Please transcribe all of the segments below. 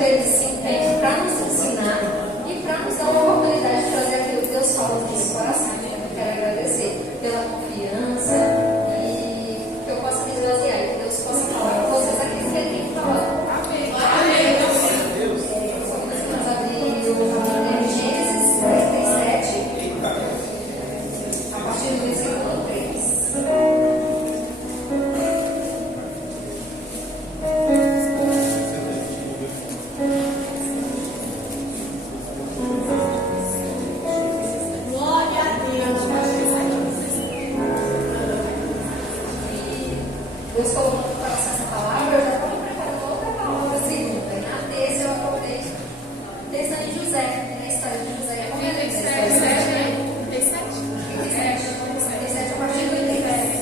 quanto eles se empenham para nos ensinar e para nos dar uma oportunidade de trazer aquilo que Deus fala no nosso coração. Eu quero agradecer pela confiança e que eu possa me esvaziar e que Deus possa falar com vocês aquilo que Ele tem que falar. Amém. Nós abrimos Gênesis 37, a partir do versículo 3. Deus colocou no coração essa palavra, eu já estou me preparando outra palavra segunda. E na terça eu acordei pensando em José, na história de José. Como é que é a história de José? 37 a partir do 37.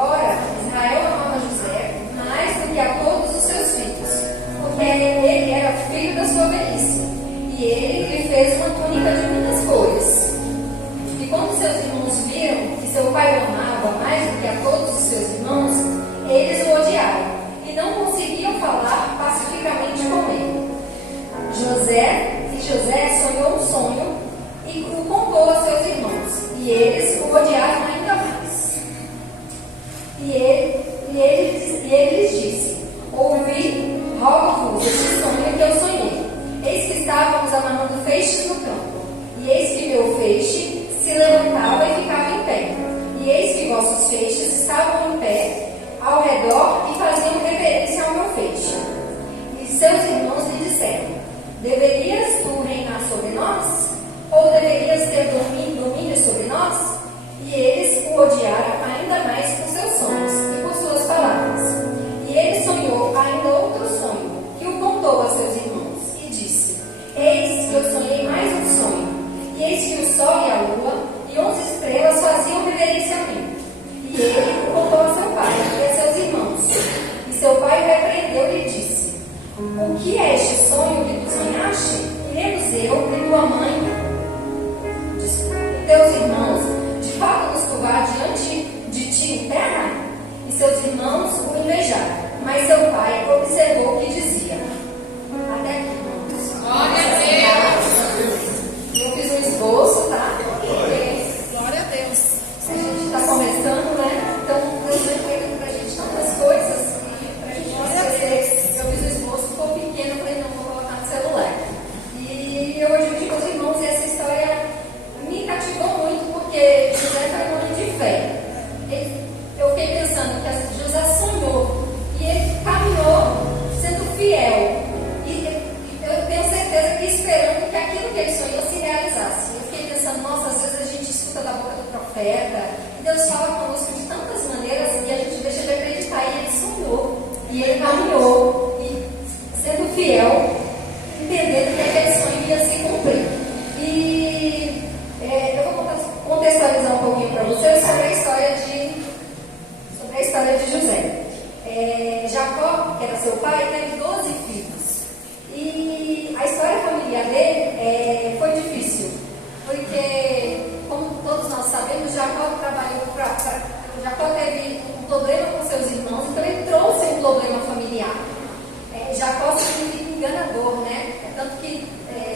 Ora, Israel amava José mais do que a todos os seus filhos, porque ele era filho da sua velhice, e ele lhe fez uma túnica de muitas cores. E quando seus irmãos viram que seu pai o amava mais do que a todos os seus irmãos, eles o odiaram, e não conseguiam falar pacificamente com ele. José sonhou um sonho e o contou a seus irmãos, e eles o odiaram ainda mais. E ele lhes disse: ouvi, rogo-vos este sonho que eu sonhei. Eis que estávamos amarrando feixes no campo, e eis que meu feixe se levantava e ficava em pé. E eis que vossos feixes estavam em pé ao redor e faziam reverência ao meu feixe. E seus irmãos lhe disseram: deverias tu reinar sobre nós? Ou deverias ter domínio sobre nós? E eles o odiaram ainda mais com seus sonhos e com suas palavras. E ele sonhou ainda outro sonho, que o contou a seus irmãos, e disse: eis que eu sonhei mais um sonho, e eis que o sol e a lua e 11 estrelas faziam reverência a mim. E ele o contou a seu pai e a seus irmãos. E seu pai o repreendeu e lhe disse: o que é este sonho que tu sonhaste? Iremos eu e tua mãe, e teus irmãos, de fato nos curvar diante de ti em terra? E seus irmãos o invejaram. Mas seu pai observou o que dizia. Até aqui, irmãos. Glória a Deus. Eu fiz um esboço, tá? Glória a Deus. A gente está começando, né? Então, Deus vem pegando pra gente tantas coisas e pra gente esquecer. Eu fiz o esboço, ficou pequeno, eu falei, não, vou colocar no celular. E eu dividi com os irmãos e essa história me cativou muito, porque José foi um homem de fé. Eu fiquei pensando que José sonhou e ele caminhou sendo fiel. E eu tenho certeza que esperando que aquilo que ele sonhou se realizasse. Eu fiquei pensando, nossa, às vezes a gente escuta da boca do profeta e Deus fala conosco de tantas maneiras e a gente deixa de acreditar. E ele sonhou, e ele caminhou, e sendo fiel, entendendo que aquele sonho ia se cumprir. E eu vou contextualizar um pouquinho para vocês sobre a história de José. Jacó, que era seu pai, teve 12 filhos. E a história familiar dele foi difícil, porque, como todos nós sabemos, Jacó Jacó teve um problema com seus irmãos, então ele trouxe um problema familiar. Jacó significa enganador, né? Tanto que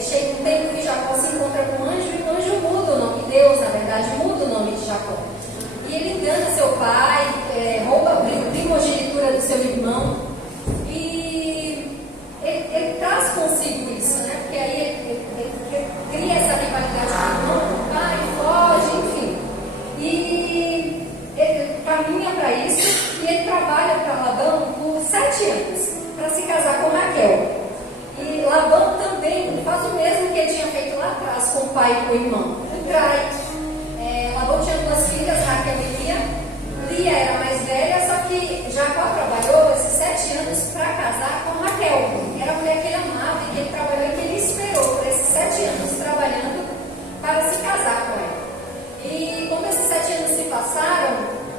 chega um tempo que Jacó se encontra com um anjo e o anjo muda o nome. Deus, na verdade, muda o nome de Jacó. E ele engana seu pai, rouba a primogenitura do seu irmão. E ele traz consigo isso, né? Porque aí ele cria essa rivalidade com o irmão, o pai, foge, enfim. E ele caminha para isso e ele trabalha para Labão por 7 anos para se casar com Raquel. E Labão também faz o mesmo que ele tinha feito lá atrás com o pai e com o irmão. Ele trai. Labão tinha 2 filhas, Raquel e Lia. Lia era mais velha, só que Jacó trabalhou esses 7 anos para casar com Raquel. Era a mulher que ele amava e que ele trabalhou e que ele esperou por esses 7 anos trabalhando para se casar com ela. E quando esses 7 anos se passaram,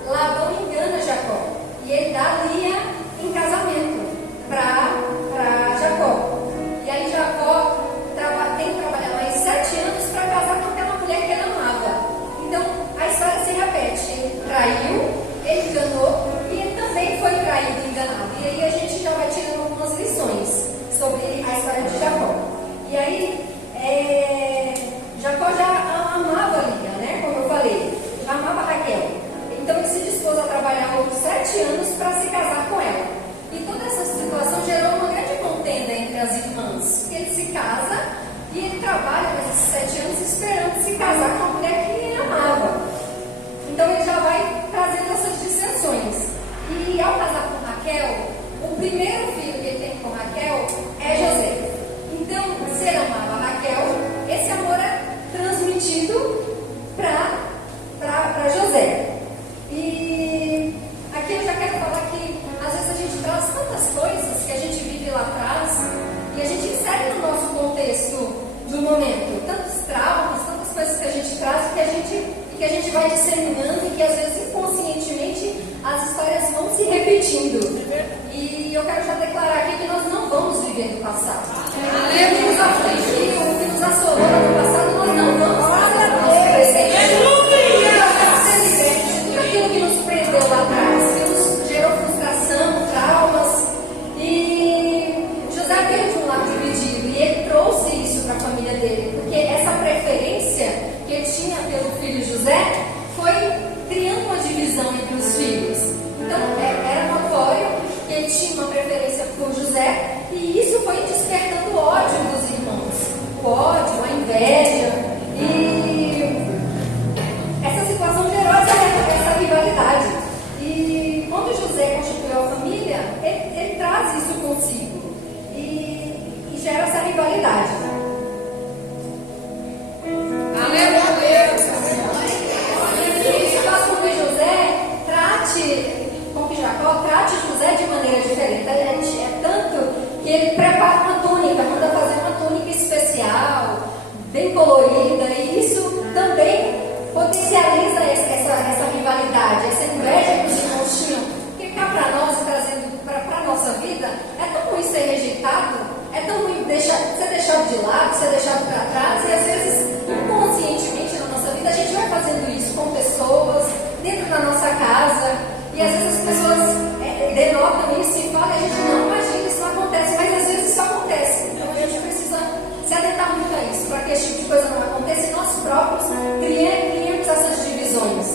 Labão engana Jacó e ele dá Lia em casamento para Jacó. E aí Jacó tem trabalho casar com uma mulher que ele amava. Então ele já vai trazendo essas dissensões. E ao casar com Raquel, o primeiro filho que ele tem com Raquel é José. Então, se ele amava Raquel, esse amor é transmitido para José. E aqui eu já quero falar que às vezes a gente traz tantas coisas que a gente vive lá atrás e a gente insere no nosso contexto do momento, tantos traumas, tantas coisas que a gente traz e que a gente vai disseminando e que às vezes inconscientemente as histórias vão se repetindo. E eu quero já declarar aqui que nós não vamos viver no passado. O que nos afligiu, o que nos assolou no passado, nós não vamos trazer para o nosso presente. Tudo aquilo que nos prendeu lá atrás, que nos gerou frustração, traumas. E José veio de um lar dividido e ele trouxe isso para a família dele, porque essa preferência que ele tinha pelo filho José foi criando uma divisão entre os filhos. Então era notório que ele tinha uma preferência por José e isso foi despertando o ódio dos irmãos, o ódio, a inveja, e essa situação gerou essa rivalidade. E quando José constituiu a família, ele traz isso consigo e gera essa rivalidade. Trate José de maneira diferente. É tanto que ele prepara uma túnica, manda fazer uma túnica especial, bem colorida, e isso também potencializa essa rivalidade, essa inveja que os irmãos tinham. Porque cá para nós, trazendo para a nossa vida, é tão ruim ser rejeitado, é tão ruim ser deixado de lado, ser deixado para trás, e às vezes, inconscientemente na nossa vida, a gente vai fazendo isso com pessoas, dentro da nossa casa. E às vezes as pessoas denotam isso e falam, a gente não imagina, isso não acontece, mas às vezes isso acontece. Então a gente precisa se atentar muito a isso, para que esse tipo de coisa não aconteça e nós próprios criemos essas divisões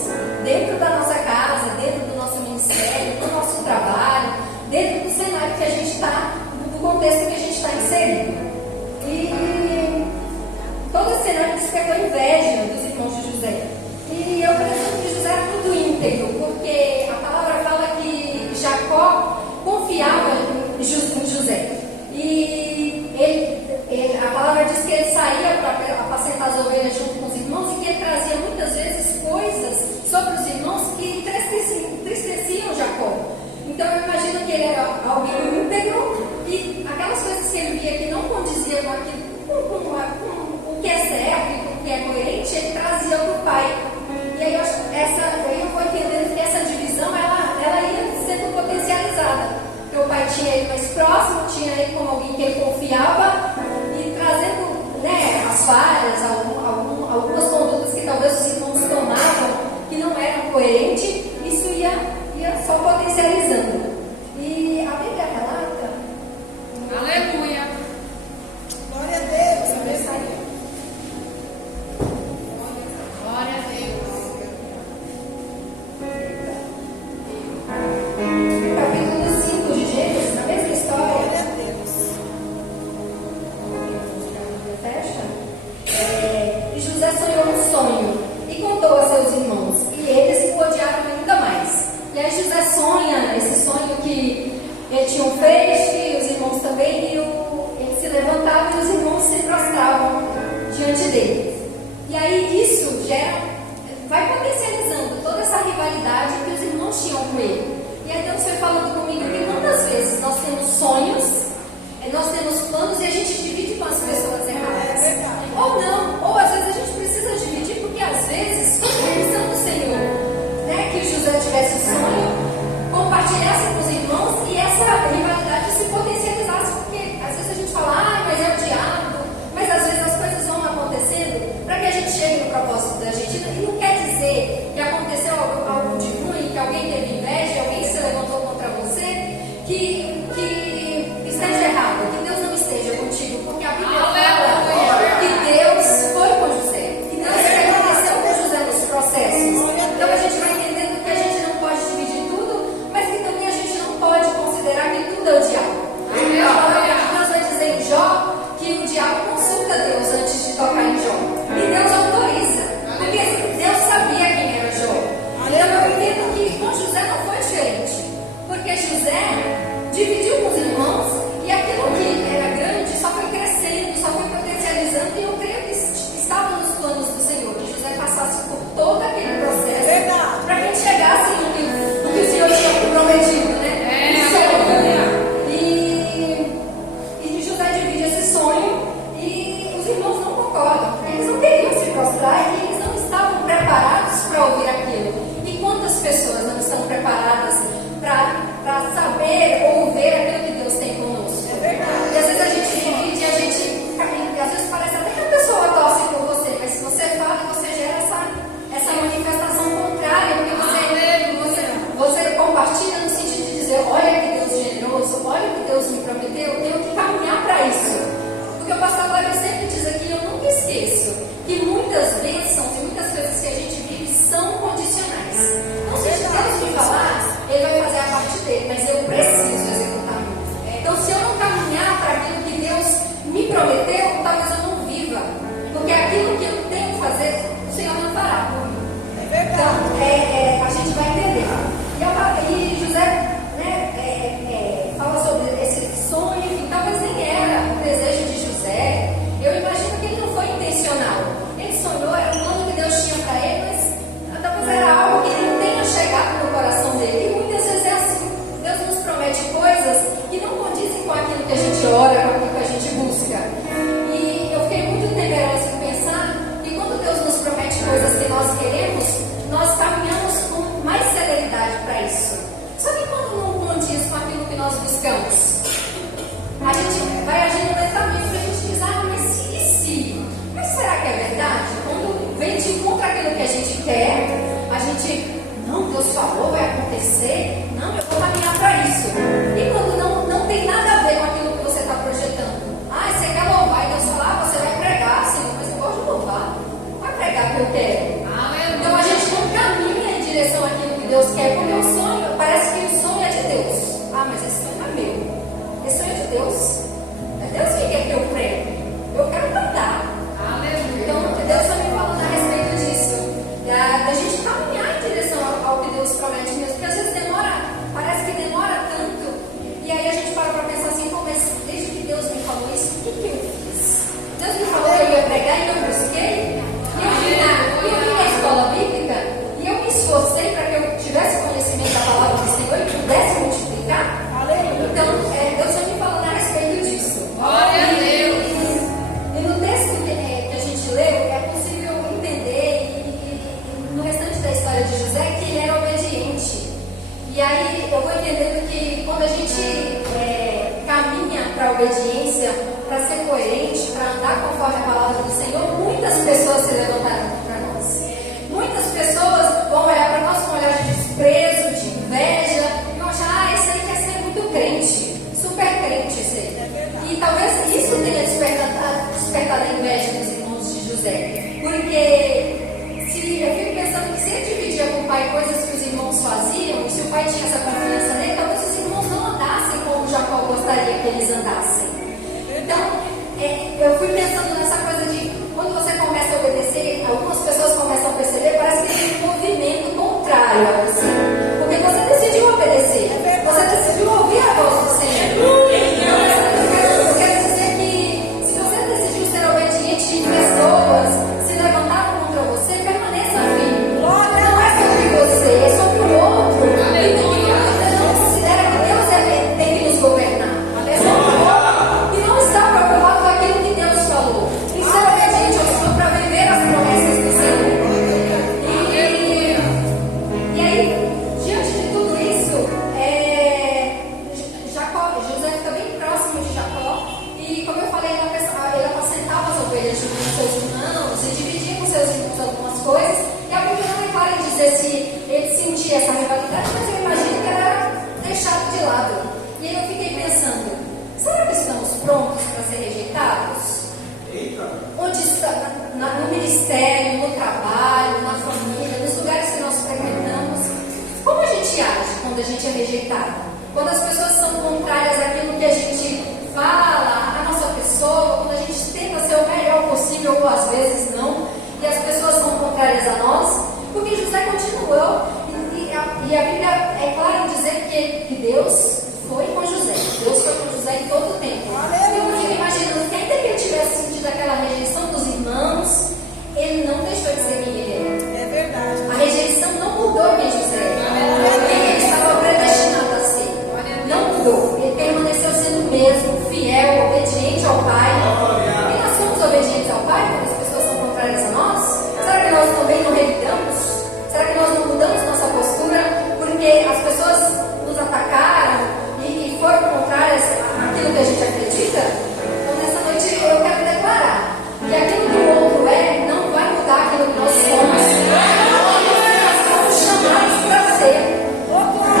dentro da nossa casa, dentro do nosso ministério, no nosso trabalho, dentro do cenário que a gente está, do contexto que a gente está inserido. E todo esse cenário despertou inveja dos irmãos de José. E eu penso que José era tudo íntegro, porque a palavra fala que Jacó confiava em José. E a palavra diz que ele saía para apacentar as ovelhas junto com os irmãos e que ele trazia o pai tinha essa confiança nele, talvez os irmãos não andassem como Jacó gostaria que eles andassem. Então, eu fui pensando nessa coisa de quando você começa a obedecer, algumas pessoas começam a perceber, parece que tem um movimento contrário a você. Porque você decidiu obedecer, você decidiu ouvir a voz do Senhor. Eu quero dizer que se você decidiu ser obediente em pessoas, se levantaram contra você, permaneça firme. Não é sobre você, é sobre o outro. Você não considera que Deus tem que nos governar. É sobre o outro. E não está preocupado com aquilo que Deus falou. Tem que ser obediente ao Senhor para viver as promessas do Senhor. E aí, diante de tudo isso, José fica bem próximo de Jacó. E como eu falei, ele apacentava as ovelhas junto com seus irmãos e dividia com seus irmãos algumas coisas. E a Bíblia não é clara em dizer se ele sentia essa rivalidade, mas eu imagino que era deixado de lado. E aí eu fiquei pensando, será que estamos prontos para ser rejeitados? Onde está? No ministério, no trabalho, na família, nos lugares que nós frequentamos. Como a gente age quando a gente é rejeitado? Quando as pessoas são contrárias àquilo que a gente fala, à nossa pessoa, quando a gente tenta ser o melhor possível, ou às vezes não, e as pessoas são contrárias a nós, porque José continuou, e a Bíblia é clara em dizer que Deus foi com José. Deus foi com José em todo o tempo. Eu fico imaginando que ainda que ele tivesse sentido aquela rejeição dos irmãos, ele não deixou de ser quem ele era. É verdade. A rejeição não mudou quem José era. Quem ele estava predestinado a ser. Não mudou. Ele permaneceu sendo o mesmo, fiel, obediente ao Pai. E nós somos obedientes ao Pai quando as pessoas são contrárias a nós? Será que nós também não revidamos? Será que nós não mudamos nossa postura porque as pessoas nos atacaram e foram contrárias àquilo que a gente acredita? Então nessa noite eu quero declarar que aquilo que o outro é não vai mudar aquilo que nós somos. Nós somos chamados para ser.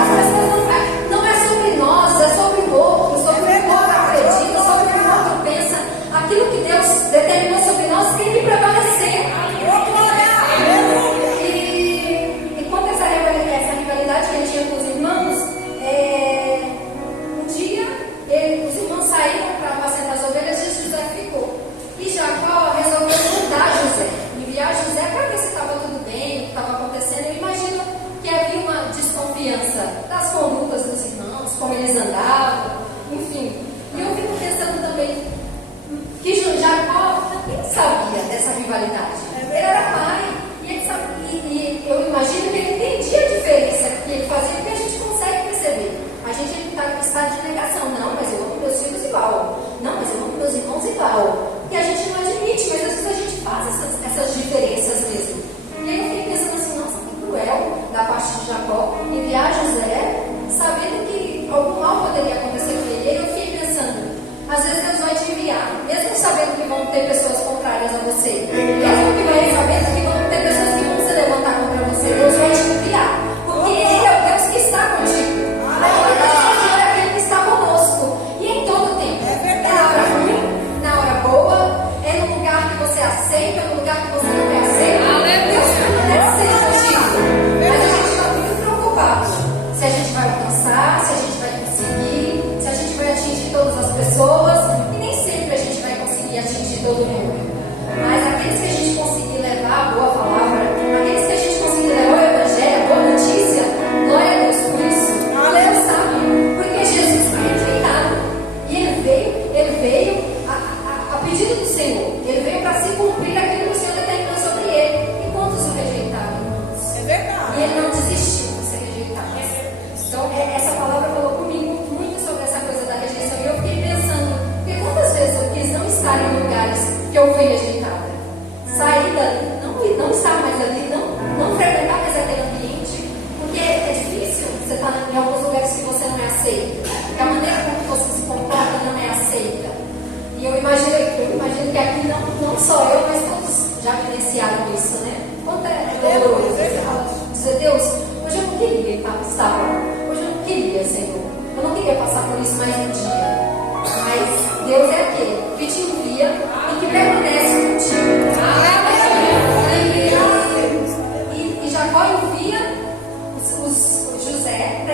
As pessoas não é sobre nós, é sobre o outro, sobre o que o outro acredita, sobre o que o outro pensa. Aquilo que Deus determinou sobre nós tem que prevalecer. E quanto a essa rivalidade que ele tinha com os irmãos, um dia os irmãos saíram para apacentar as ovelhas e José ficou. E Jacó resolveu mandar José, enviar José para ver se estava tudo bem, o que estava acontecendo. Eu imagino que havia uma desconfiança das condutas dos irmãos, como eles andavam, enfim. E eu fico pensando também que Jacó também sabia dessa rivalidade. Ele era pai, e eu imagino que ele entendia a diferença que ele fazia, porque a gente consegue perceber. A gente está de negação. Não, mas eu amo meus filhos igual. Não, mas eu amo meus irmãos igual. E a gente não admite, mas às vezes a gente faz essas diferenças mesmo. E aí eu fiquei pensando assim, nossa, que cruel da parte de Jacó enviar José, sabendo que algum mal poderia acontecer com ele. E aí eu fiquei pensando, às vezes Deus vai te enviar, mesmo sabendo que vão ter pessoas contrárias a você, mesmo que vai sabendo que vão ter pessoas que vão se levantar contra você, Deus vai te enviar, porque Ele é o Deus que está contigo. É aquele que está conosco. E em todo tempo. É na hora ruim, na hora boa, é no lugar que você aceita, no lugar que você não quer aceita. Deus permanece contigo. Mas a gente está muito preocupado se a gente vai alcançar, se a gente vai conseguir, se a gente vai atingir todas as pessoas. E nem sempre a gente vai conseguir atingir todo mundo. Mas aqueles que a gente conseguir levar a boa palavra, aqueles que a gente conseguir levar o Evangelho, a boa notícia, glória a Deus por isso. Deus sabe, porque Jesus foi rejeitado. E ele veio a pedido do Senhor. Ele veio para se cumprir aquilo que o Senhor determinou sobre ele. E quantos o rejeitaram, irmãos? É verdade. E ele não desistiu de ser rejeitado. Então, essa palavra falou comigo muito sobre essa coisa da rejeição. E eu fiquei pensando, porque quantas vezes eu quis não estar em lugares que eu fui rejeitada? Sair dali, não estar mais ali, não frequentar mais aquele ambiente, porque é difícil você estar em alguns lugares que você não é aceita, que a maneira como você se comporta não é aceita. E eu imagino que aqui não só eu, mas todos já vivenciaram isso, né? Quanto é doloroso dizer, Deus, hoje eu não queria estar lá, hoje eu não queria, Senhor, eu não queria passar por isso mais um dia. Mas Deus é aquele que te envia e que permanece contigo. E Jacó envia José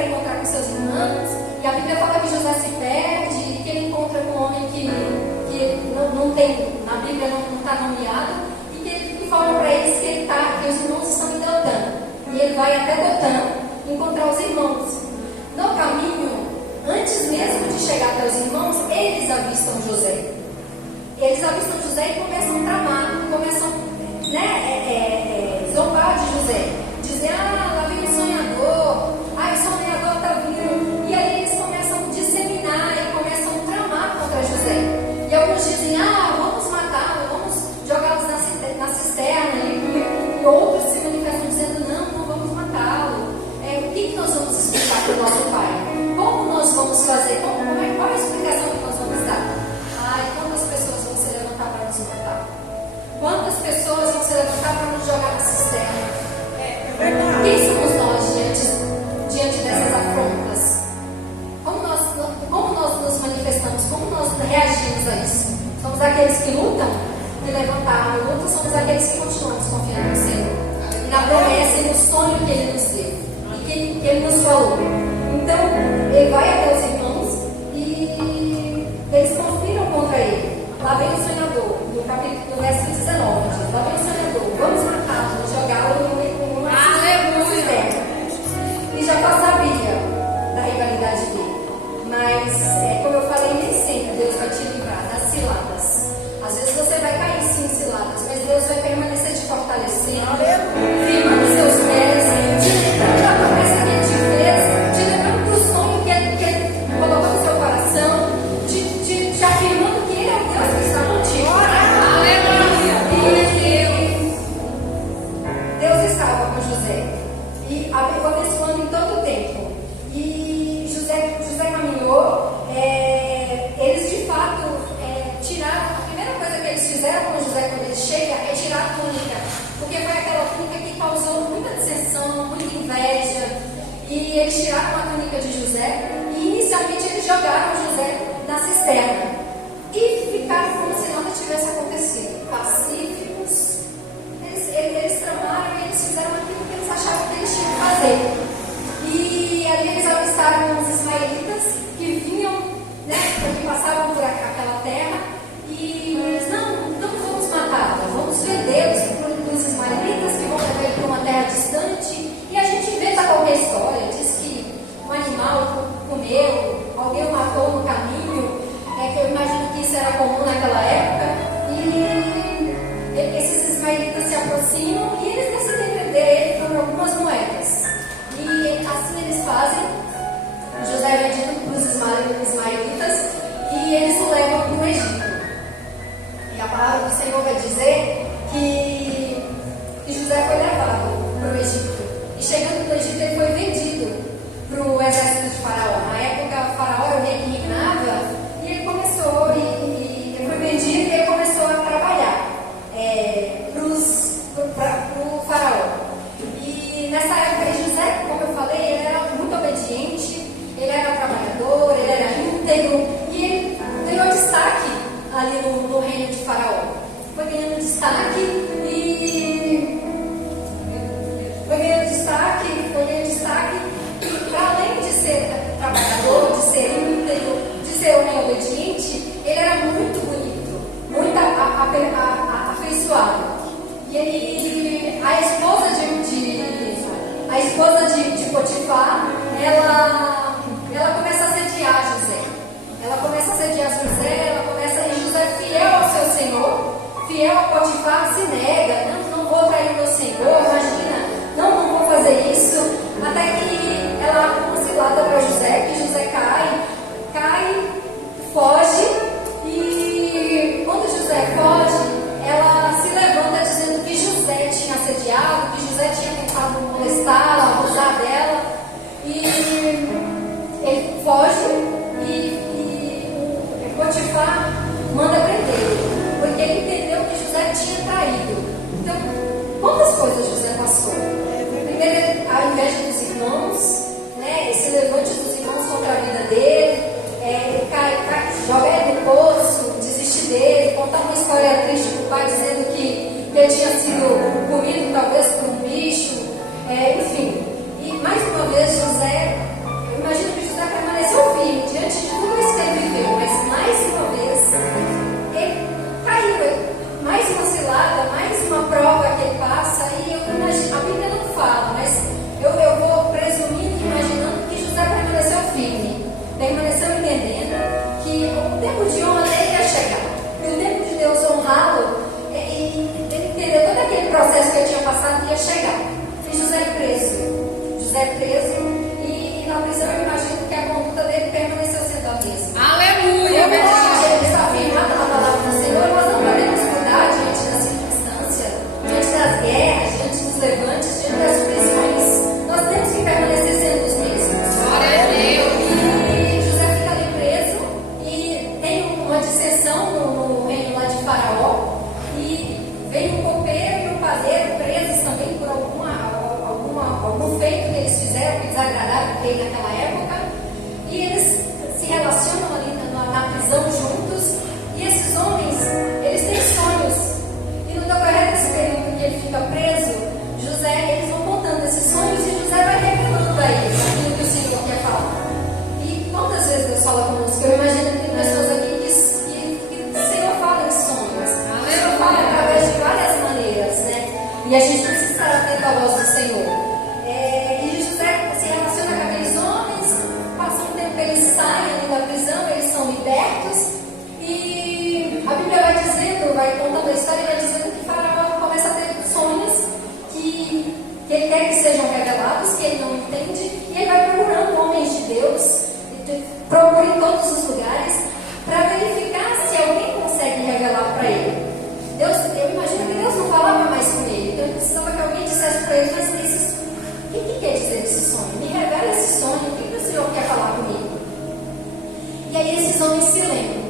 Bíblia não está nomeado, e que ele fala para eles que os irmãos estão em Dotã. E ele vai até Dotã encontrar os irmãos. No caminho, antes mesmo de chegar até os irmãos, eles avistam José. Eles avistam José e começam a tramar, começam zombar de José. Dizer, lá vem o sonhador, o sonhador está vindo. E aí eles começam a disseminar e começam a tramar contra José. E alguns dizem, vamos matá-lo, vamos jogá-los na cisterna. E outros se manifestam dizendo, não vamos matá-lo. O que nós vamos explicar para o nosso pai? Como nós vamos fazer? Qual é a explicação que nós vamos dar? Quantas pessoas vão se levantar para nos matar? Quantas pessoas vão se levantar para nos jogar na cisterna? Quem somos nós diante dessas afrontas? Como nós nos manifestamos? Como nós reagimos a isso? Somos aqueles que lutam e levantam a arma e lutam? Somos aqueles que continuamos confiando no Senhor e na promessa e no sonho que Ele nos deu e que Ele nos falou. Então, Ele vai até os irmãos e eles conspiram contra Ele. Lá vem o sonhador, no verso 19, diz, lá vem o sonhador, vamos matá-lo, jogá-lo em uma cisterna. E Jacó sabia da rivalidade dele, mas, como eu falei, nem sempre Deus vai te livrar das ciladas. Às vezes você vai cair sim em ciladas, mas Deus vai permanecer te fortalecendo, firmando seus pés, te lembrando da promessa que Ele te fez, te lembrando do sonho que Ele colocou no seu coração, te afirmando que Ele é o Deus que está contigo. E Deus estava com José e abençoando em todo o tempo. E José caminhou. Eles de fato tiraram. A primeira coisa que eles fizeram com José quando ele chega é tirar a túnica, porque foi aquela túnica que causou muita dissensão, muita inveja. E eles tiraram a túnica de José e inicialmente eles jogaram José na cisterna e ficaram como se nada tivesse acontecido, pacíficos. Eles tramaram e eles fizeram aquilo que eles achavam que eles tinham que fazer. E ali eles avistaram os ismaelitas que vinham, que passavam por aquela terra, e eles, não vamos matá-lo, vamos vendê-los para os ismaelitas que vão levar ele para uma terra distante. E a gente inventa qualquer história, diz que um animal comeu, alguém o matou no caminho, que eu imagino que isso era comum naquela época. E esses ismaelitas se aproximam e eles decidem vender ele por algumas moedas. E assim eles fazem. José é vendido para os ismaelitas e eles o levam para o Egito. E a palavra do Senhor vai dizer que José foi levado para o Egito. E chegando no Egito, ele foi vendido para o exército de Faraó. Na época, o Faraó era o rei que reinava, e ele começou, ele foi vendido e ele começou a trabalhar para o Faraó. E nessa época, José, como eu falei, ele era muito obediente, ele era trabalhador, ele era íntegro, e ele ganhou destaque ali no reino de Faraó. Foi ganhando destaque e para além de ser trabalhador, de ser íntegro, de ser homem obediente, ele era muito bonito, muito afeiçoado. E a esposa de Potifar, ela começa a sediar José. E José, fiel ao seu senhor, fiel a Potifar, se nega, não vou trair meu senhor, imagina, não vou fazer isso. Até que ela arma uma cilada para José, que José cai, foge, e quando José foge, ela se levanta dizendo que José tinha assediado, que José tinha tentado molestá-la, abusar dela, e ele foge e Potifar manda prender, porque ele entendeu que José tinha traído. Então, quantas coisas José passou? Primeiro, a inveja dos irmãos, esse levante dos irmãos contra a vida dele, joga ele no poço, desistir dele, contar uma história triste para o pai dizendo que ele tinha sido comido talvez por um bicho, enfim. E mais uma vez José, eu imagino que José permaneceu firme diante de tudo isso que ele viveu, mas mais uma vez ele caiu, E a gente precisa estar atento à voz do Senhor. E José se relaciona com aqueles homens, passa um tempo que eles saem ali da prisão, eles são libertos. E a Bíblia vai dizendo, vai contando a história, vai dizendo que Faraó começa a ter sonhos que ele quer que sejam revelados, que ele não entende, e ele vai procurando homens de Deus, procura em todos os lugares, para verificar se alguém consegue revelar para ele. Eu imagino que Deus não falava mais com ele, então ele precisava que alguém dissesse para ele, mas o que quer dizer esse sonho? Me revela esse sonho, o que o Senhor quer falar comigo? E aí esses homens se lembram.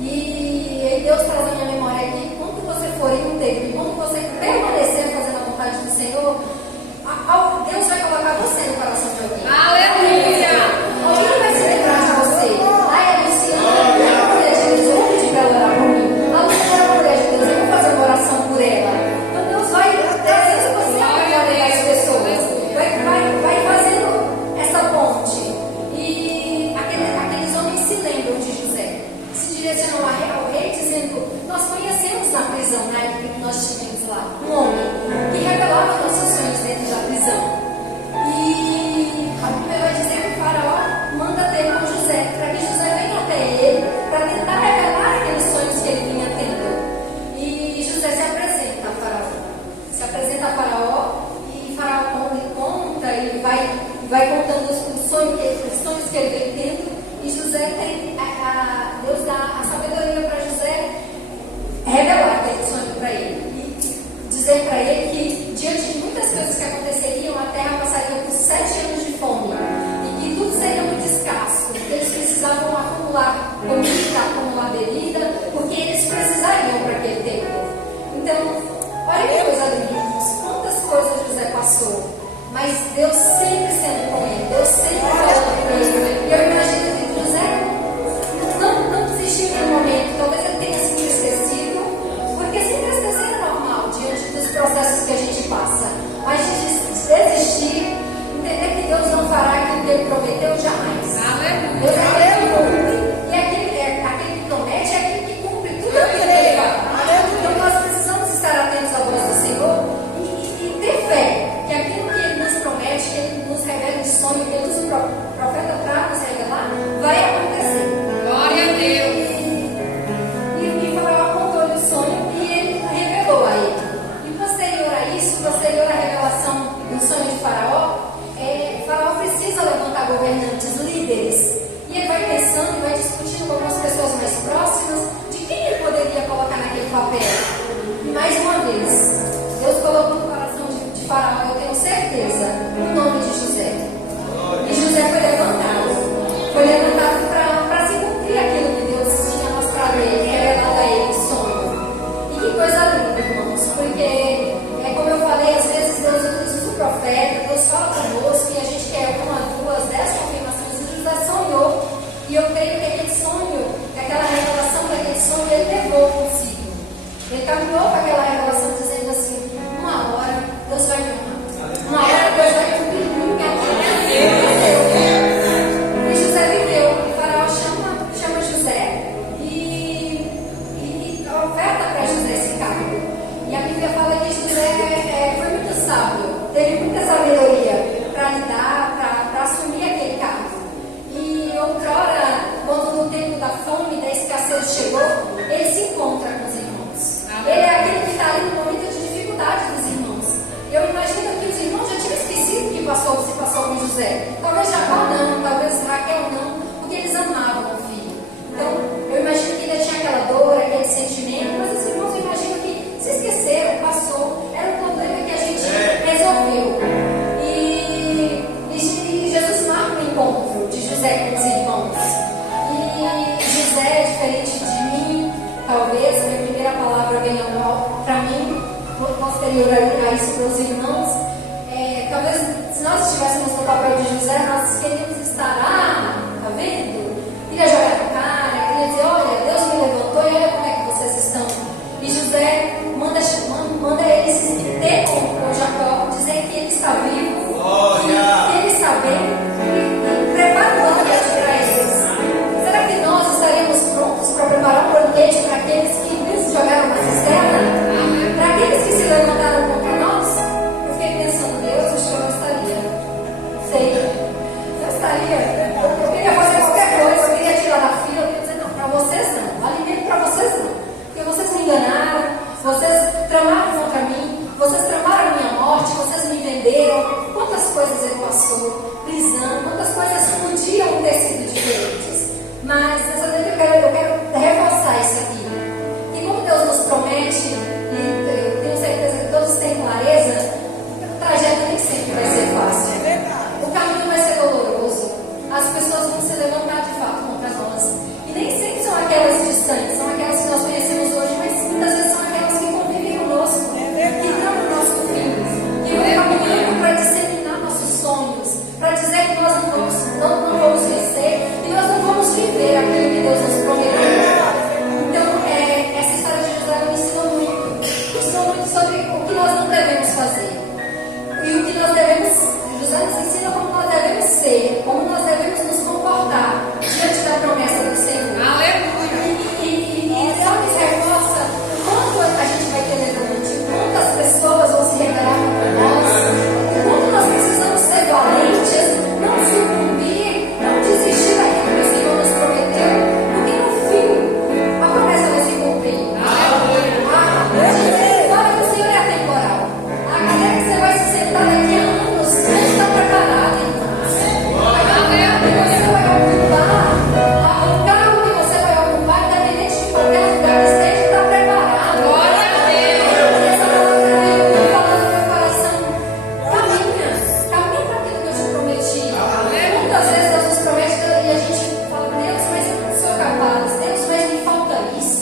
E Deus traz a minha memória aqui, quando você for íntegro, quando você permanecer fazendo a vontade do Senhor, Deus vai colocar você no coração de alguém. Aleluia! Alguém vai se lembrar de você. Ai, a Luciana é uma mulher de Deus, eu vou pedir para ela orar por mim. A Luciana é uma mulher de Deus, eu vou fazer uma oração por ela. Então Deus vai trazendo você a memória das pessoas. Vai fazendo essa ponte. E aqueles homens se lembram de José. Se direcionam ao rei dizendo, nós conhecemos na prisão, na época que nós tivemos lá, um homem que revelava nossos sonhos dentro da prisão. E a Bíblia vai dizer que o Faraó manda ter com José, para que José venha até ele, para tentar revelar aqueles sonhos que ele vinha tendo. E José se apresenta a Faraó. Se apresenta a Faraó e Faraó conta, ele vai contando os sonhos que ele vem tendo. E José tem, Deus dá a sabedoria para José revelar aquele sonho para ele. E dizer para ele que, diante de muitas coisas que aconteceriam, a terra passaria por 7 anos de fome. E que tudo seria muito escasso. Que eles precisavam acumular comida, acumular bebida, porque eles precisariam para aquele tempo. Então, olha que coisa linda. Quantas coisas José passou. Mas Deus sempre sendo com ele. Deus sempre falando com ele. E eu imagino que José não desistiu em um momento. Talvez ele tenha se esquecido, porque se entristecer é normal diante dos processos que a gente passa. Mas desistir, entender que Deus não fará aquilo que ele prometeu jamais. Deus é aquele que cumpre. E aquele que promete é aquele que cumpre tudo aquilo que ele fala. Então nós precisamos estar atentos à voz do Senhor e ter fé que aquilo que ele nos promete, que ele nos revela de sonho, que ele nos profeta para nos revelar, vai acontecer. Glória a Deus! E Faraó contou-lhe o sonho e ele revelou a ele. E posterior a isso, posterior à revelação do sonho de Faraó, Faraó precisa levantar governantes, líderes. E ele vai pensando e vai discutindo com algumas pessoas mais próximas de quem ele poderia colocar naquele papel. E mais uma vez, Deus colocou no coração de Faraó, eu tenho certeza, o nome de José. E José foi levantado. Foi levantado para se cumprir aquilo que Deus tinha mostrado a ele, revelado a ele o sonho. E que coisa linda, irmãos, porque, como eu falei, às vezes Deus usa o profeta, Deus fala conosco e a gente quer 1, 2, 10 confirmações. E José sonhou. E eu creio que aquele sonho, que aquela revelação daquele sonho, ele levou consigo. Ele caminhou com aquela revelação dizendo assim, uma hora Deus vai me honrar. Uma hora Deus vai cumprir tudo que e José viveu. E Faraó chama José e oferta para José esse cargo. E a Bíblia fala que José foi muito sábio, teve muita sabedoria para lidar, para assumir aquele cargo. E outrora, quando no tempo da fome, da escassez chegou, ele se encontra com os irmãos. Ele é aquele que está ali no momento de dificuldade dos irmãos. Eu imagino que os irmãos já tinham esquecido o que se passou com José. Talvez Jacó não, talvez Raquel não, porque eles amavam o filho. Então, eu imagino que ainda tinha aquela dor, aquele sentimento, mas os irmãos eu imagino que se esqueceram, passou. Era um problema que a gente resolveu. E Jesus marca o encontro de José com os irmãos. E José, diferente de mim, talvez, a minha primeira palavra venha para mim, posterior a isso para os irmãos. Talvez se nós estivéssemos no papel de José, nós queríamos estar, tá vendo? Queria jogar na cara, queria dizer, olha, Deus me levantou e olha como é que vocês estão. E José manda eles ter com Jacó, dizer que ele está vivo, que ele está bem, e prepara um banquete para eles. Será que nós estaremos prontos para preparar um banquete para aqueles que nos jogaram na cisterna? Para aqueles que se levantaram contra passou, prisão, quantas coisas podiam ter sido diferentes. Mas nessa noite eu quero reforçar isso aqui. E como Deus nos promete, e eu tenho certeza que todos têm clareza, o trajeto nem sempre vai ser fácil. O caminho vai ser doloroso. As pessoas vão se levantar de fato contra nós. E nem sempre são aquelas distantes, são aquelas que nós conhecemos hoje, mas muitas vezes são aquelas que convivem conosco, que estão no nosso fim, que vão caminhando para disseminar nossos sonhos, para dizer que nós não vamos vencer, e nós não vamos viver aquilo que Deus nos prometeu. Então, essa história de José nos ensinou muito sobre o que nós não devemos fazer. E o que nós devemos, José nos ensina como nós devemos ser, como nós devemos nos comportar diante da promessa do Senhor. Aleluia! E só nos reforça o quanto a gente vai ter levante, o quanto as pessoas vão se rebelar contra nós, o quanto nós precisamos ser valentes, não sucumbir, não desistir daquilo que o Senhor nos prometeu, porque no fim a promessa vai se cumprir. A gente fala que o Senhor é atemporal. A cadeira que você vai se sentar daqui a anos não está preparada, irmãos. A cadeira que você vai ocupar, o carro que você vai ocupar, independente de qualquer lugar que esteja, está preparado. Glória a Deus! E essa palavra veio falando no meu coração. Caminha para aquilo que eu te prometi. Muitas vezes Deus nos promete e a gente fala, Deus, mas eu não sou capaz. Deus, mas me falta isso,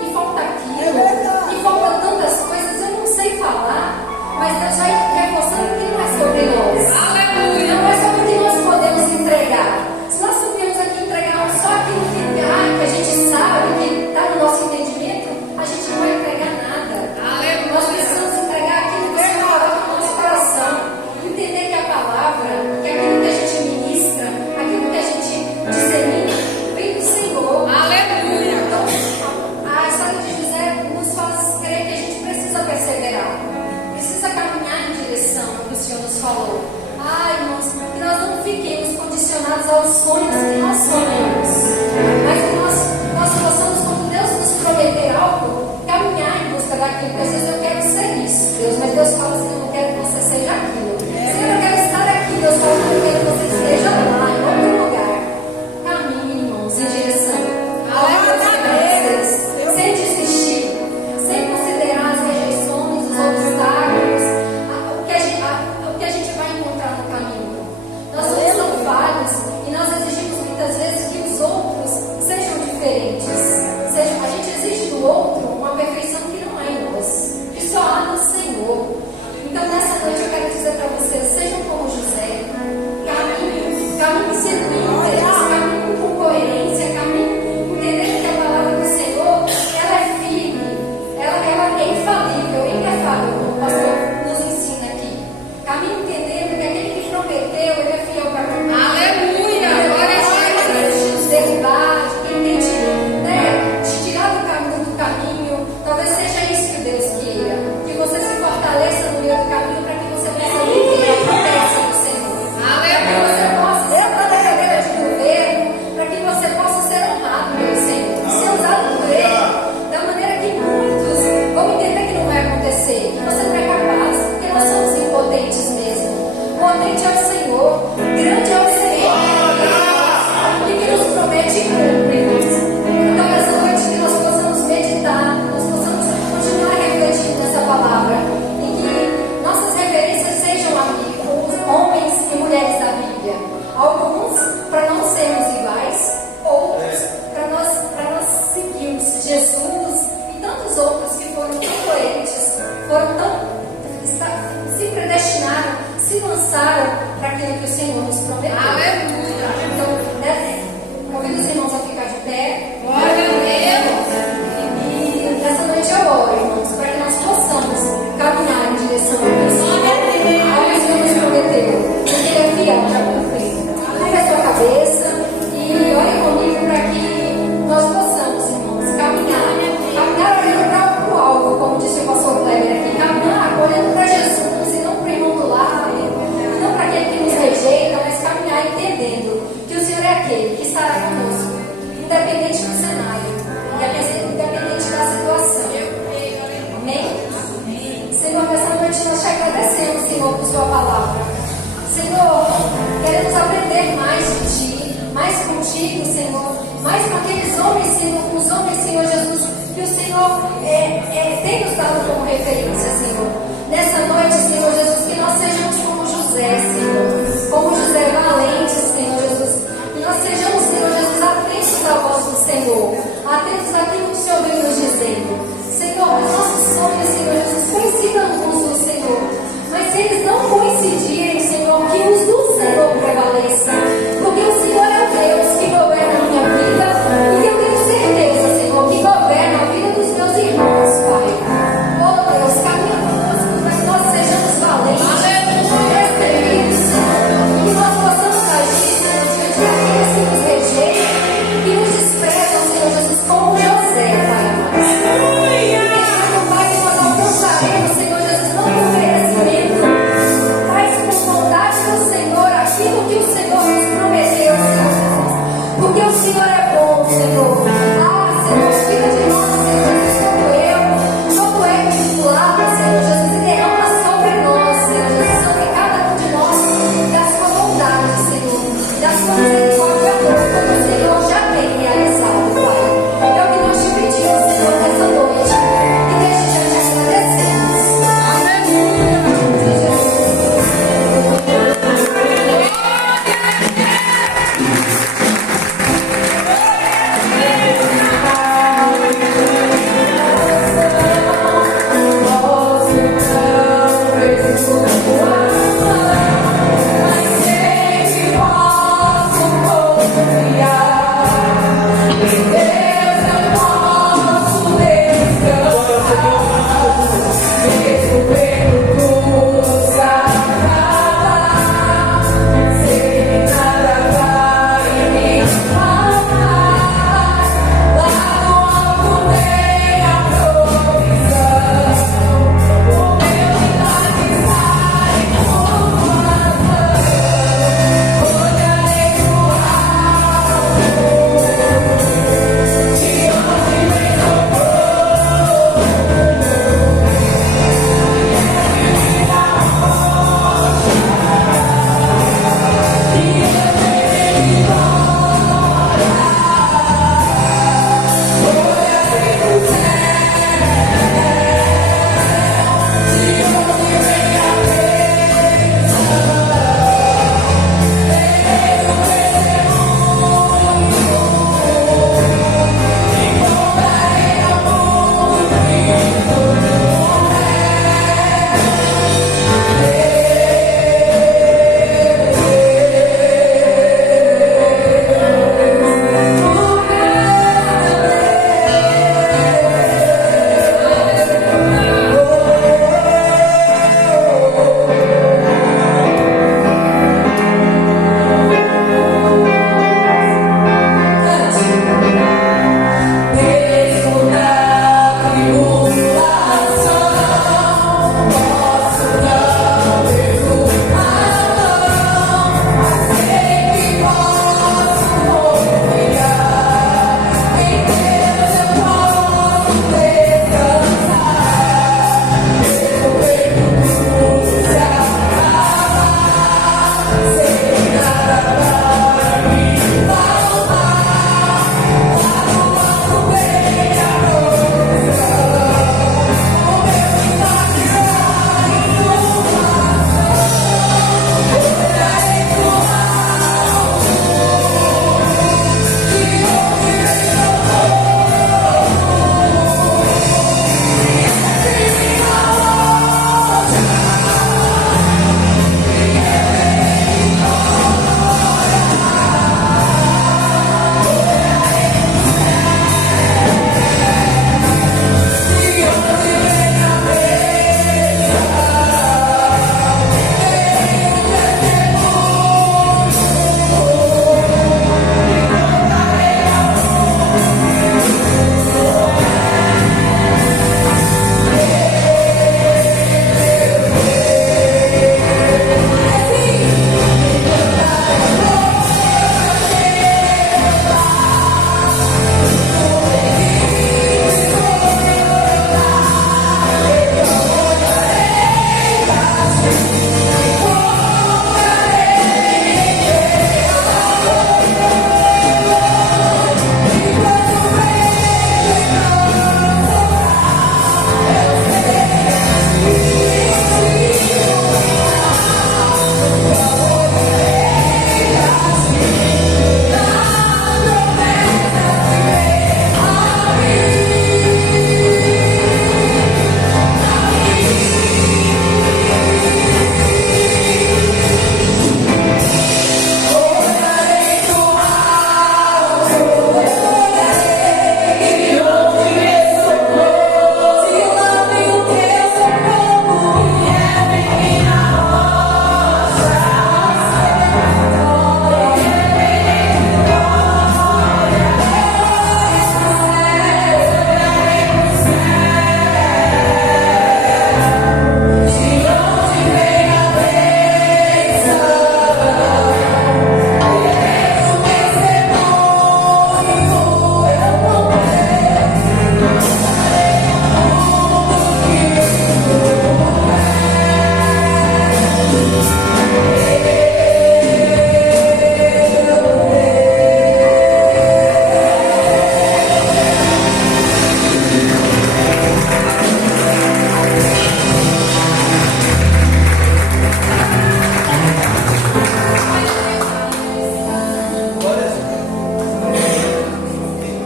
me falta aquilo, me falta tantas coisas, eu não sei falar. Mas Deus vai reforçando que não é sobre nós. Aleluia! Não é sobre o que nós podemos entregar. Se nós subirmos aqui e entregarmos só aquilo que a gente sabe, que está no nosso entendimento, a gente não vai entregar nada. Nós precisamos entregar aquilo que o Senhor coloca no nosso coração. Entender que a palavra, que aquilo que a gente ministra, aquilo que a gente dissemina, vem do Senhor. Aleluia! Então, a história de José nos faz crer que a gente precisa perseverar. Precisa caminhar em direção ao que o Senhor nos falou. Irmãos, que nós não fiquemos condicionados aos sonhos que nós sonhamos, mas que nós possamos, quando Deus nos prometer algo, caminhar em busca daquilo. Porque às vezes eu quero ser isso, Deus, mas Deus fala assim, eu não quero que você seja aquilo. Senhor, eu quero estar aqui, Deus fala, eu quero que você esteja lá, em outro lugar. Caminhe, irmãos, em direção ao que Deus tem para vocês, sem desistir, sem considerar as rejeições, os obstáculos, o que a gente vai encontrar no caminho. Nós somos tão falhos e nós exigimos muitas vezes que os outros sejam diferentes. A gente exige do outro uma perfeição que não é em nós, que só há no Senhor. Então nessa noite eu quero dizer para vocês, sejam como José, caminhem sendo íntegros, caminhem com coerência, caminhem entendendo que a palavra do Senhor, ela é firme, ela é infalível, inefável, como o pastor nos ensina aqui. Caminhem entendendo que aquele que prometeu, ele é fiel para cumprir. Aleluia! Glória a Deus! De nos derrubar, de quem tem te tirar do caminho, talvez seja isso que Deus queira, que você se fortaleça no meio do caminho para que você possa viver a promessa do Senhor. Para que você possa sentar na cadeira de governo, para que você possa ser honrado pelo Senhor, ser usado por Ele, da maneira que muitos vão entender que não vai acontecer, que você não é capaz, porque nós somos impotentes mesmo. Potente é o Senhor, grande é o Senhor, e que nos promete e cumpre. Então, essa noite que nós possamos meditar, nós possamos continuar refletindo nessa palavra, e que nossas referências sejam os homens e mulheres da Bíblia. Alguns para não sermos iguais, outros para nós seguirmos Jesus e tantos outros que foram tão coerentes, se predestinaram, se lançaram para aquilo que o Senhor nos prometeu. Aleluia! Então, convido os irmãos a ficar de pé. Glória a Deus! E nessa noite eu oro, irmãos, para que nós possamos caminhar em direção ao que o Senhor nos prometeu. Porque Ele é fiel para cumprir. Curva a sua cabeça e ore comigo para que nós possamos, irmãos, caminhar olhando para o alvo, como disse o pastor Kleber aqui, caminhar olhando para Jesus e não para o irmão do lado, não para aquele que nos rejeita, mas caminhar entendendo que o Senhor é aquele que estará conosco, independente do cenário, independente da situação. Amém? Senhor, nessa noite nós te agradecemos, Senhor, por sua palavra. Senhor, aprender mais de Ti, mais contigo, Senhor, mais com aqueles homens, Senhor, com os homens, Senhor Jesus, que o Senhor tem nos dado